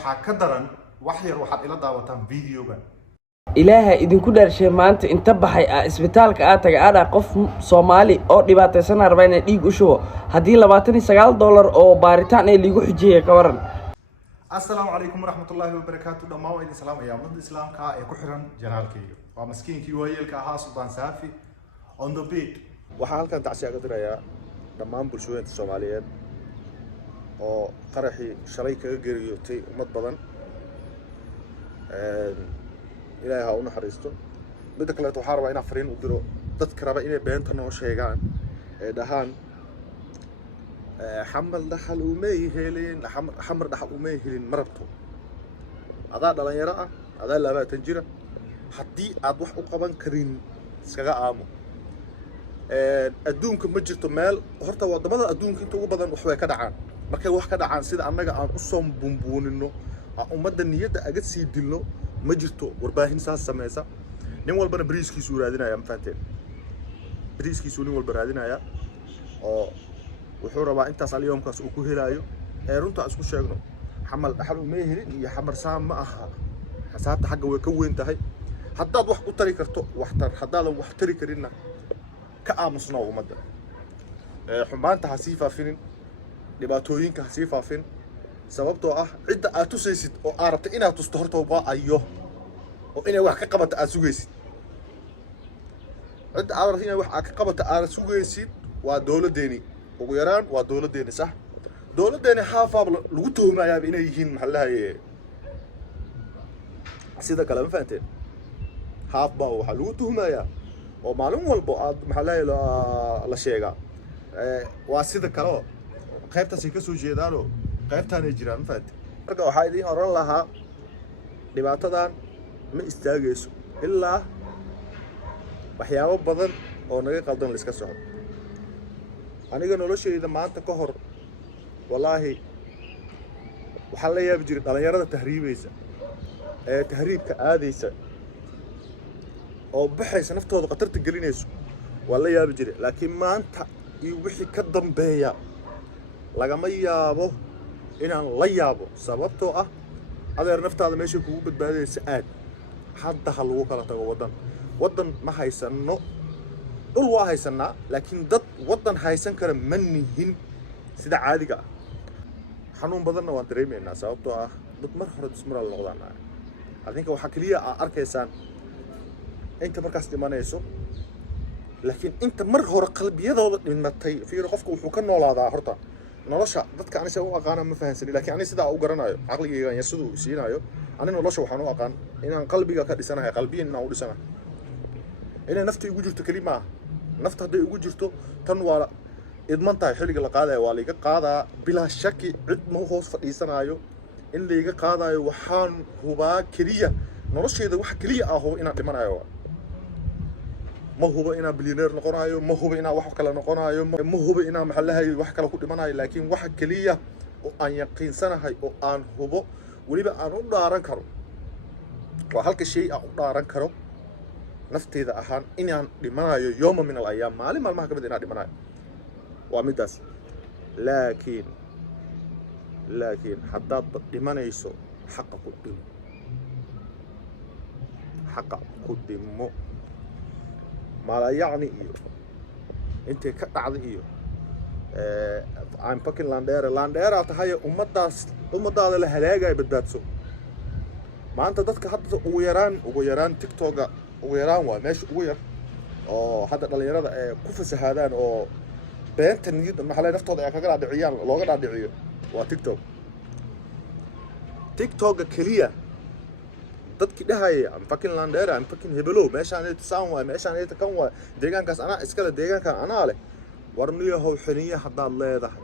waxaa ka daran wax yar waxaad ila daawataan videoga ilaaha idinku dhaarshay maanta inta baxay isbitaalka aad tagay aad qof Soomaali oo dhibaataysan raba inay dhiig u shubo hadii $29 oo baaritaan ay liigu xijiyay ka waran. Assalaamu alaykum warahmatullahi wabarakatuh dhammaan waa idin salaamaya ummadda islaamka ee ku xiran janaalkayga waa maskiinkii waayeelka ahaa Sultan Saafi on the beat. waxaan halkan tacsiya ka dirayaa dhammaan bulshooyinka Soomaaliyeed oo qaraxii shalay kaga geeriyootay ummad badan ilaahay ha u naxariisto. midda kale waxaan rabaa inaan fariin u diro dadka raba inay beenta noo sheegaan ee dhahaan xamal dhaxal umay helin xamar dhaxal umay helin marabto adaa dhalinyaro ah adaa 20 jira haddii aad wax u qaban karin iskaga aamo. adduunka ma jirto meel horta wadamada adduunka inta ugu badan wax way ka dhacaan markay wax ka dhacaan sida annaga aan u soo bumbuunino ummadda niyadda aga sii dilno ma jirto warbaahin saas sameeysa. nin walbana bariiskiisu raadinaya ma fahanteen bariiskiisu nin walba raadinaya oo wuxuu rabaa intaas alyoomkaas uu ku helaayo runta isku sheegno xamal dhaxal uma helin iyo xamar saam ma aha xasaabta xagga way ka weyn tahay. haddaad wax u tari karto wax tar haddaadan wax tari karinna ka aamusno ummadda xumaanta ha sii faafinin dhibaatooyinka ha sii faafin sababtoo ah cidda aad tusaysid oo aad rabto inaad tusto horta waa ayo oo inay wax ka qabato aad sugaysid cidda aad rabto inay wax ka qabato aad sugaysid waa dawladeeni ugu yaraan waa dawladeeni sax dawladeeni haafaab lagu tuhmayaa inay yihiin maxallahaye sida kale ma fahanteen haaf baa waxa lagu tuhmayaa oo maalin walba aad maxallahaye la sheegaa waa sida kale qaybtaas ay ka soo jeedaano qaybtaan ay jiraan ma fahanteen. marka waxaa idin oran lahaa dhibaatadan ma istaagayso ilaa waxyaabo badan oo naga qaldan la iska soco. aniga noloshayda maanta ka hor wallaahi waxaa la yaabi jiray dhalinyarada tahriibaysa ee tahriibka aadaysa oo baxaysa naftooda khatarta gelinayso waa la yaabi jiray laakiin maanta iyo wixii ka dambeeya lagama yaabo inaan la yaabo sababtoo ah adeer naftaada meesha kugu badbaadaysa aad hadda ha lagu kala tago wadan ma haysano dhul waa haysanaa laakiin dad wadan haysan kara ma nihin sida caadiga ah. xanuun badanna waan dareemaynaa sababtoo ah dad mar hore ismaral noqdaan adinka waxa kaliya aad arkaysaan inta markaas dhimanayso laakiin inta mar hore qalbiyadooda dhimatay fiiro qofku wuxuu ka noolaadaa horta nolosha dadka aniga u aqaan ma fahansan laakiin aniga sida uu garanayo aqligayga iyo sidoo uu siinayo aniga nolosha waxaan u aqaan inaan qalbiga ka dhisanahay qalbiyan inaan u dhisanahay inay nafta igu jirto kalima nafta haday igu jirto tan waa idman tahay xilliga la qaadayo waa liiga qaadaa bila shaki cid ma hoos fadhiisanayo in liiga qaadayo waxaan hubaa kaliya nolosheeda wax kaliya ah oo inaan dhimanayo ma hubo inaan billionaire noqonayo ma hubo inaan wax kale noqonayo ma hubo inaan maxallahay wax kale ku dhimanayo laakiin wax kaliya oo aan yaqiinsanahay oo aan hubo waliba aan u dhaaran karo waa halka shay aan u dhaaran karo nafteeda ahaan inaan dhimanayo yooma min al-ayaam maalin maalmaha kamid inaan dhimanayo waa midaas laakiin haddaad dhimanayso xaqa ku dhimo mala yacni iyo intay ka dhacday iyo aan fucking landera tahay ummadaada la halaagay badbaadso. maanta dadka hadda ugu yaraan TikTok-ga ugu yaraan waa meesha ugu yar oo hadda dhalinyarada ay ku fasahaadaan oo beenta niyadda maxalay naftooda ay kaga dhaadhiciyaan looga dhaadhiciyo waa TikTok-ga kaliya dadkii dhahaya am fucking landera am fucking hebelo meeshaan ay tusaan waa meeshaan ay takan waa deegaankaas anaa iskala deegaankan anaa leh warniyo how xiniya haddaad leedahay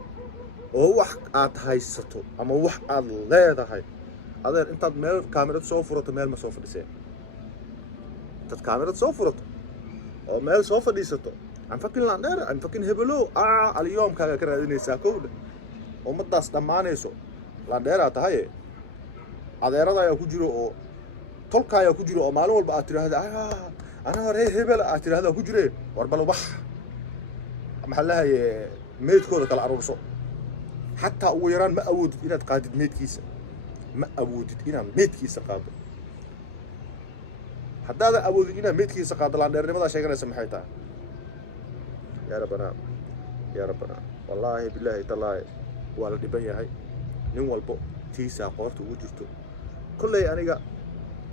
oo wax aad haysato ama wax aad leedahay adeer intaad meel kaamirad soo furato meel ma soo fadhiseen dad kaamirad soo furato oo meel soo fadhiisato am fucking landera am fucking hebelo alyoomkaaga ka raadinaysaa kowda ummadaas dhammaanayso landera tahay adeerada ayaa ku jiro oo tolka ayaa ku jiro oo maalin walba aad tiraahdo ana hore hebel aad tiraahdo ku jireen war bal wax maxallahay meedkooda kala aruurso حتى ويران ما أود إنها تقادد ميت كيسة ma awoodid inaad meedkiisa qaado haddaadan awoodid inaad meedkiisa qaado laandheernimadaa sheeganaysa maxay tahay yaa rabbanaa wallaahi bilaahi tallaahi waa la dhiban yahay nin walbo tiisaa qoorta ugu jirto kolley aniga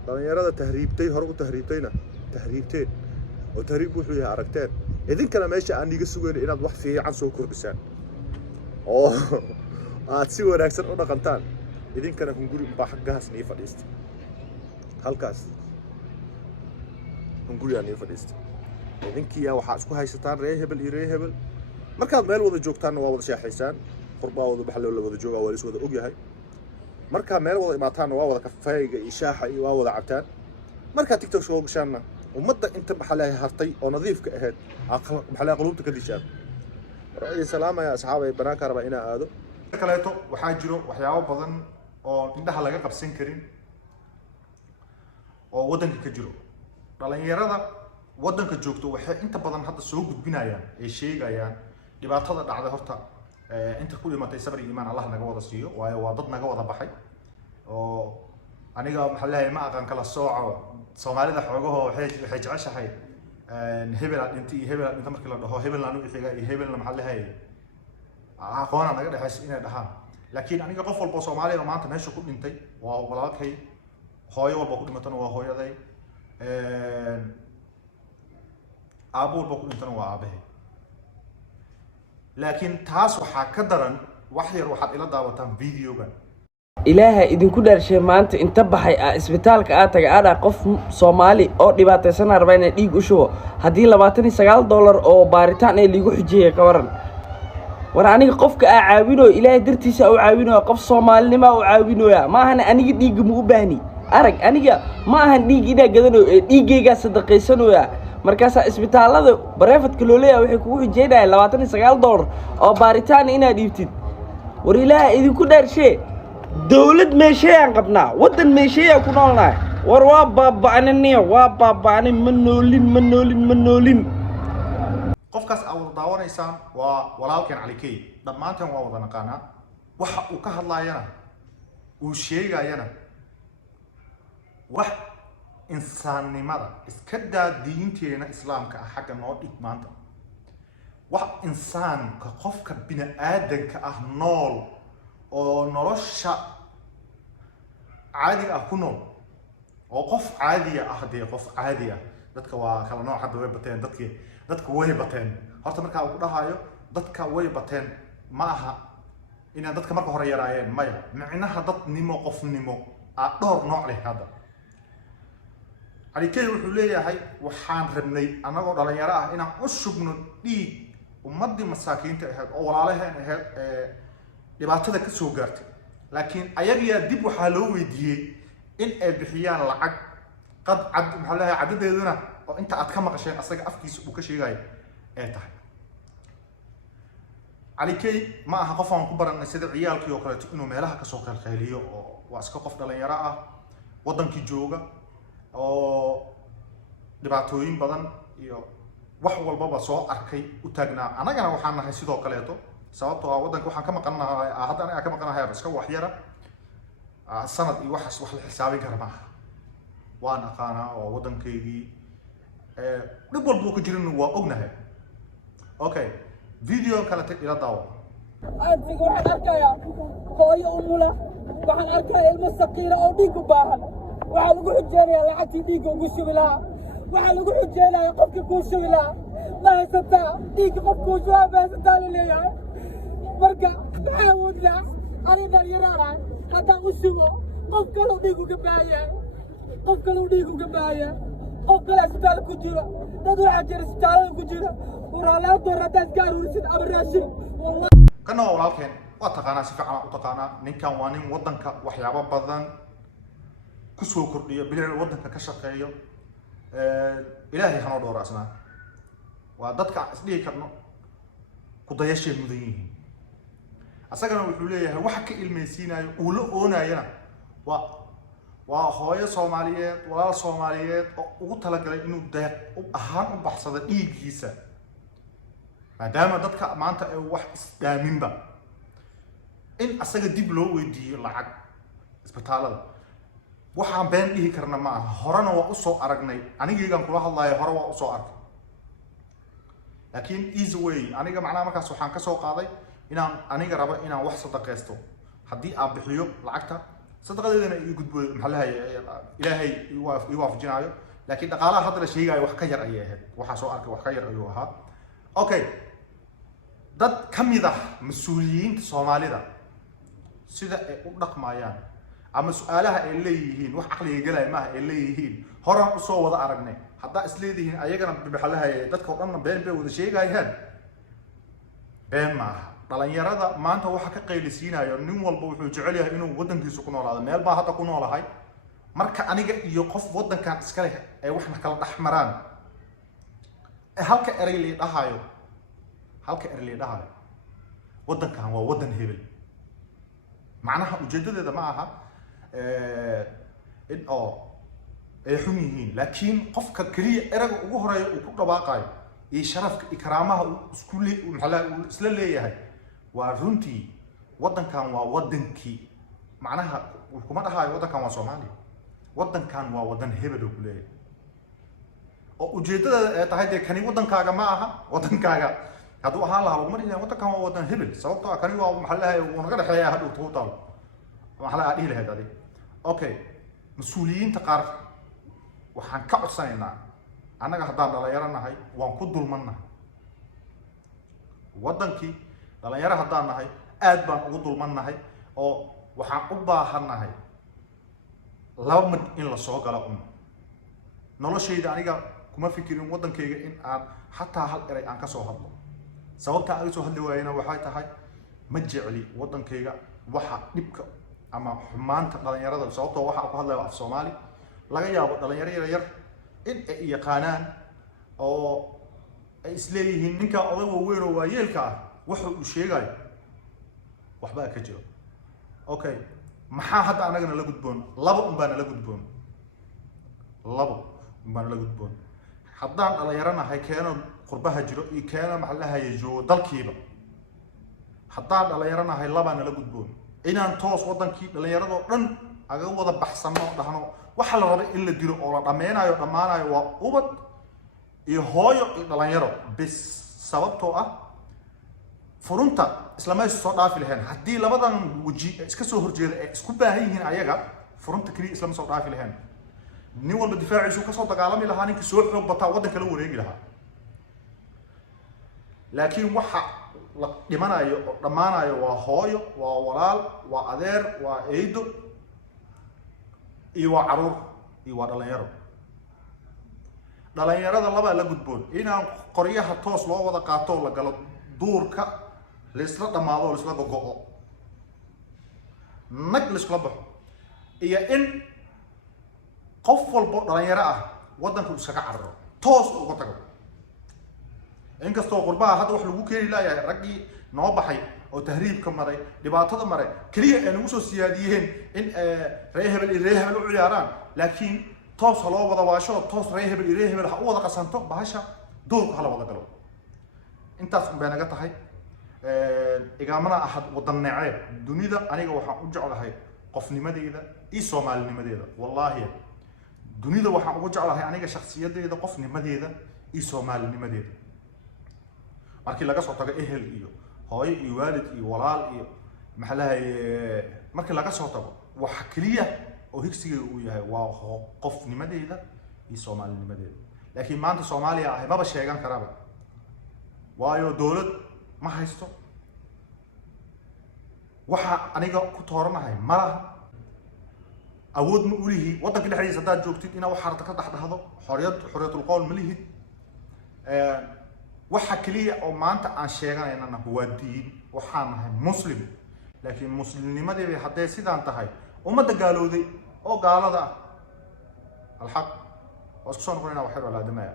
dhalinyarada tahriibtay hore u tahriibtayna tahriibteen oo tahriib wuxuu yahay aragteen idinkana meesha aan iga sugayn inaad wax fiican soo kordhisaan oo aad si wanaagsan u dhaqantaan idinkana hunguri baa xaggaas nii fadhiistay halkaas hunguriyaa nii fadhiistay idinkiyaa waxaa isku haysataan ree hebel iyo ree hebel markaad meel wada joogtaanna waa wada shaaxaysaan qurbaa wada baxle la wada joogaa waa la is wada ogyahay markaa meel wada imaataanna waa wada kafayga iyo shaaxa iyo waa wada cabtaan markaa tiktok soo gashaanna ummadda inta maxaa leeyahay hartay oo nadiifka ahayd maxaa leeyahay qulubta ka dishaan ra'yi salaamaya asxaabay banaanka rabaa inaa aado kaleeto waxaa jiro waxyaabo badan oo indhaha laga qabsan karin oo waddanka ka jiro dhalinyarada waddanka joogto waxay inta badan hadda soo gudbinayaan ay sheegayaan dhibaatada dhacday horta inta ku dhimatay sabr iyo iimaan Allah naga wada siiyo waayo waa dad naga wada baxay oo aniga maxaa leeyahay ma aqaan kala sooco Soomaalida xoogaho waxay jeceshahay hebel aad dhintay iyo hebel aad dhintay markii la dhaho hebel aanu ixiga iyo hebelna maxaa leeyahay aqoon naga dhaxays inay dhahaan laakiin aniga qof walba Soomaali oo maanta meesha ku dhintay waa walaalkay hooyo walba ku dhimatana waa hooyaday aabo walba ku dhintana waa aabahay laakiin taas waxaa ka daran wax yar waxaad ila daawataan videogan ilaaha idinku dhaarshay maanta inta baxay isbitaalka aad tagay aad qof Soomaali oo dhibaataysan raba inay dhiig u shubo hadii $29 oo baaritaan ay liigu xijiyay ka waran war aniga qofka aa caawino ilaahay dartiisa uu caawino qof Soomaalinimo uu caawinoya ma ahan aniga dhiig ma u baahni arag aniga ma ahan dhiig ina gadano dhiigayga sadaqaysanoya markaas isbitaalada bareefadka loo leeyahay waxay kugu xijeenayaan $29 oo baaritaan inaad dhiibtid war ilaaha idinku dhaarshay dawlad meeshayaan qabnaa waddan meeshayaan ku noolnahay war waa baaba'anay ma noolin qofkaas aad wada daawanaysaan waa walaalkeen Cali Kay dhammaanteen waa wada naqaanaa waxa uu ka hadlayana uu sheegayana wax insaannimada iska daa diinteena islaamka ah xagga noo dhig maanta wax insaanka qofka bini'aadanka ah nool oo nolosha caadi ah ku nool oo qof caadi ah hadii qof caadi ah dadka waa kala nooc hadda way bateen dadka way bateen horta marka uu dhahayo dadka way bateen ma aha in dadka marka hore yaraayeen maya macnaha dadnimo qofnimo aa dhowr nooc leh hadda Cali Kay wuxuu leeyahay waxaan rabnay anagoo dhalinyaro ah inaan u shubno dhiig ummadii masaakiinta ahayd oo walaalaheen ahayd dhibaatada ka soo gaartay laakiin ayaga dib waxa loo weydiiyay in ay bixiyaan lacag qad cad maxaa leeyahay cadadeeduna oo inta aad ka maqasheen asaga afkiisa uu ka sheegay ee tahay Cali Kay ma aha qof aan ku baranay sida ciyaalkii oo kale inuu meelaha ka soo qalqayliyo oo waa iska qof dhalinyaro ah wadankii jooga oo dhibaatooyin badan iyo wax walba soo arkay u taagnaa anagana waxaan nahay sidoo kaleeto sababtoo ah wadanka waxaan ka maqanahay hadda aniga ka maqanahay iska wax yara sanad iyo wax la xisaabin kara ma aha waan aqaanaa oo wadankeygii dhib walba ka jirin waa ognahay okay video kale tag ila daawo adigu waxaan arkayaa hooyo umula waxaan arkayaa ilmo saqiira oo dhiig u baahan waxaa lagu xujeenayaa lacagtii dhiigga ugu shubi lahaa waxaa lagu xujeenayaa qofka kuu shubi lahaa ma haysataa dhiigga qofkuu shubaa ma haysataa la leeyahay marka maxaa awoodnaa ani dhalinyaraanahay haddaan u shubo qof kaleu dhiig uga baahayaa qof kale isbitaal ku jiro dad waxaa jira isbitaalada ku jira waraalaha door haddaad ka aruurisid ama raashin kana walaalkeen waa taqaanaa si fiican u taqaanaa ninkan waa nin wadanka waxyaabo badan ku soo kordhiyo bilicda wadanka ka shaqeeyo ilaahay hanoo dhowraasnaa waa dadka isdhihi karno ku dayashay mudan yihiin asagana wuxuu leeyahay waxa ka ilmeysiinayo uu la oonayana waa hooyo Soomaaliyeed walaal Soomaaliyeed oo ugu talagalay inuu deeq u ahaan u baxsado dhiiggiisa maadaama dadka maanta ay wax isdaaminba in asaga dib loo weydiiyo lacag isbitaalada waxaan been dhihi karna ma aha horena waa usoo aragnay anigaygaan kula hadlayo hore waa usoo arkay laakiin easy way aniga macnaha markaas waxaan ka soo qaaday inaan aniga rabo inaan wax sadaqaysto haddii aan bixiyo lacagta sadaqadeedana iyo gudbooda maxaa lahay ilaahay igu waafajinayo laakiin dhaqaalaha hadda la sheegayo wax ka yar ayay ahayd waxaa soo arkay wax ka yar ayuu ahaa okay dad ka mid ah mas-uuliyiinta soomaalida sida ay u dhaqmayaan ama su-aalaha ay leeyihiin wax caqliga galaya maaha ay leeyihiin horaan usoo wada aragnay haddaa is leedihiin ayagana maxaa lahay dadka oo dhanna been bay wada sheegayaan been maaha dhalinyarada maanta waxa ka qaylisiinayo nin walba wuxuu jecel yahay inuu wadankiisa ku noolaado meel baa hadda ku noolahay marka aniga iyo qof wadankan iska leh ay waxna kala dhex maraan halka erey la dhahayo wadankan waa wadan hebel macnaha ujeedadeeda ma aha in oo ay xun yihiin laakiin qofka kaliya ereyga ugu horeeya uu ku dhawaaqayo iyo sharafka ikraamaha uu isla leeyahay waa runtii wadankan waa wadankii macnaha kuma dhahayo wadankan waa Soomaaliya wadankan waa wadan hebel oo kuleeyahay oo ujeedadeeda ay tahay de kani wadankaaga ma aha wadankaaga hadduu ahaan lahaa laguma dhihin wadankan waa wadan hebel sababtoo ah kani waa maxaa lahay uu naga dhexeeyaa hadhow total maxaa lahaa dhihi lahayd adiga okay mas-uuliyiinta qaar waxaan ka codsanaynaa annaga haddaan dhalinyaro nahay waan ku dulmannahay wadankii dhalinyaro haddaan nahay aad baan ugu dulmannahay oo waxaan u baahannahay laba mid in la soo galo noloshayda aniga kuma fikirin wadankayga in aan xataa hal eray aan ka soo hadlo sababta aan soo hadli waayna waxay tahay ma jecli wadankayga waxa dhibka ama xumaanta dhalinyarada sababtoo waxa ku hadlayo af Soomaali laga yaabo dhalinyaro yar in ay yaqaanaan oo ay isleeyihiin ninka oday weyn oo waayeelka ah waxa uu sheegayo waxba ka jiro okay maxaa hadda anagana la gudboon laba baana la gudboon haddaan dhalinyaro nahay keeno qurbaha jiro iyo keeno maxaa la hayo joogo dalkiiba haddaan dhalinyaro nahay labaana la gudboon inaan toos wadankii dhalinyaradoo dhan aga wada baxsano dhahno waxa la rabay in la dilo oo la dhameenayo dhamaanayo waa ubad iyo hooyo iyo dhalinyaro bis sababtoo ah furunta islaamay soo dhaafi lahayn haddii labadan waji iska soo horjeeda ay isku baahan yihiin ayaga furunta kaliya islaam soo dhaafi lahayn nin walba difaaciisu ka soo dagaalami lahaa ninka soo xoog bataa wadanka la wareegi lahaa laakiin waxa la dhimanayo oo dhamaanayo waa hooyo waa walaal waa adeer waa eedo iyo waa caruur iyo waa dhalinyarada laba la gudboon inaan qoryaha toos loo wada qaato la galo duurka la isla dhamaado la isla go'o nag la isla baxo iyo in qof walba dhalinyaro ah wadanku iskaga cararo toos uga tago inkastoo qurbaha hadda wax lagu keeni lahayaa raggii noo baxay oo tahriibka maray dhibaatada maray kaliya ay nagu soo siyaadiyeen in reer hebel iyo reer hebel u ciyaaraan laakiin toos ha loo wada waasho toos reer hebel iyo reer hebel ha u wada qasanto bahasha duurka hala wada galo intaas un bay naga tahay igamana ahad wadan naceeb dunida aniga waxaan u jeclahay qofnimadeeda iyo soomaalinimadeeda wallahi dunida waxaan ugu jeclahay aniga shakhsiyadeeda qofnimadeeda iyo soomaalinimadeeda markii laga soo tago ehel iyo hooyo iyo waalid iyo walaal iyo maxaa lahay markii laga soo tago waxa kaliya oo higsiga uu yahay waa qofnimadeeda iyo soomaalinimadeeda laakiin maanta Soomaaliya ah maba sheegan karaba waayo dawlad ma haysto waxa aniga ku tooranahay malaha awood ma u lihi wadanka dhexdiisa hadaad joogtid inaad wax harta ka dhaxdhahdo xorriyatul qowl ma lihid waxa kaliya oo maanta aan sheeganayna waa diin waxaan nahay muslim laakiin muslimnimadii hadday sidaan tahay ummadda gaalowday oo gaalada ah alxaq wasoo noqonayna wax yar wala damaya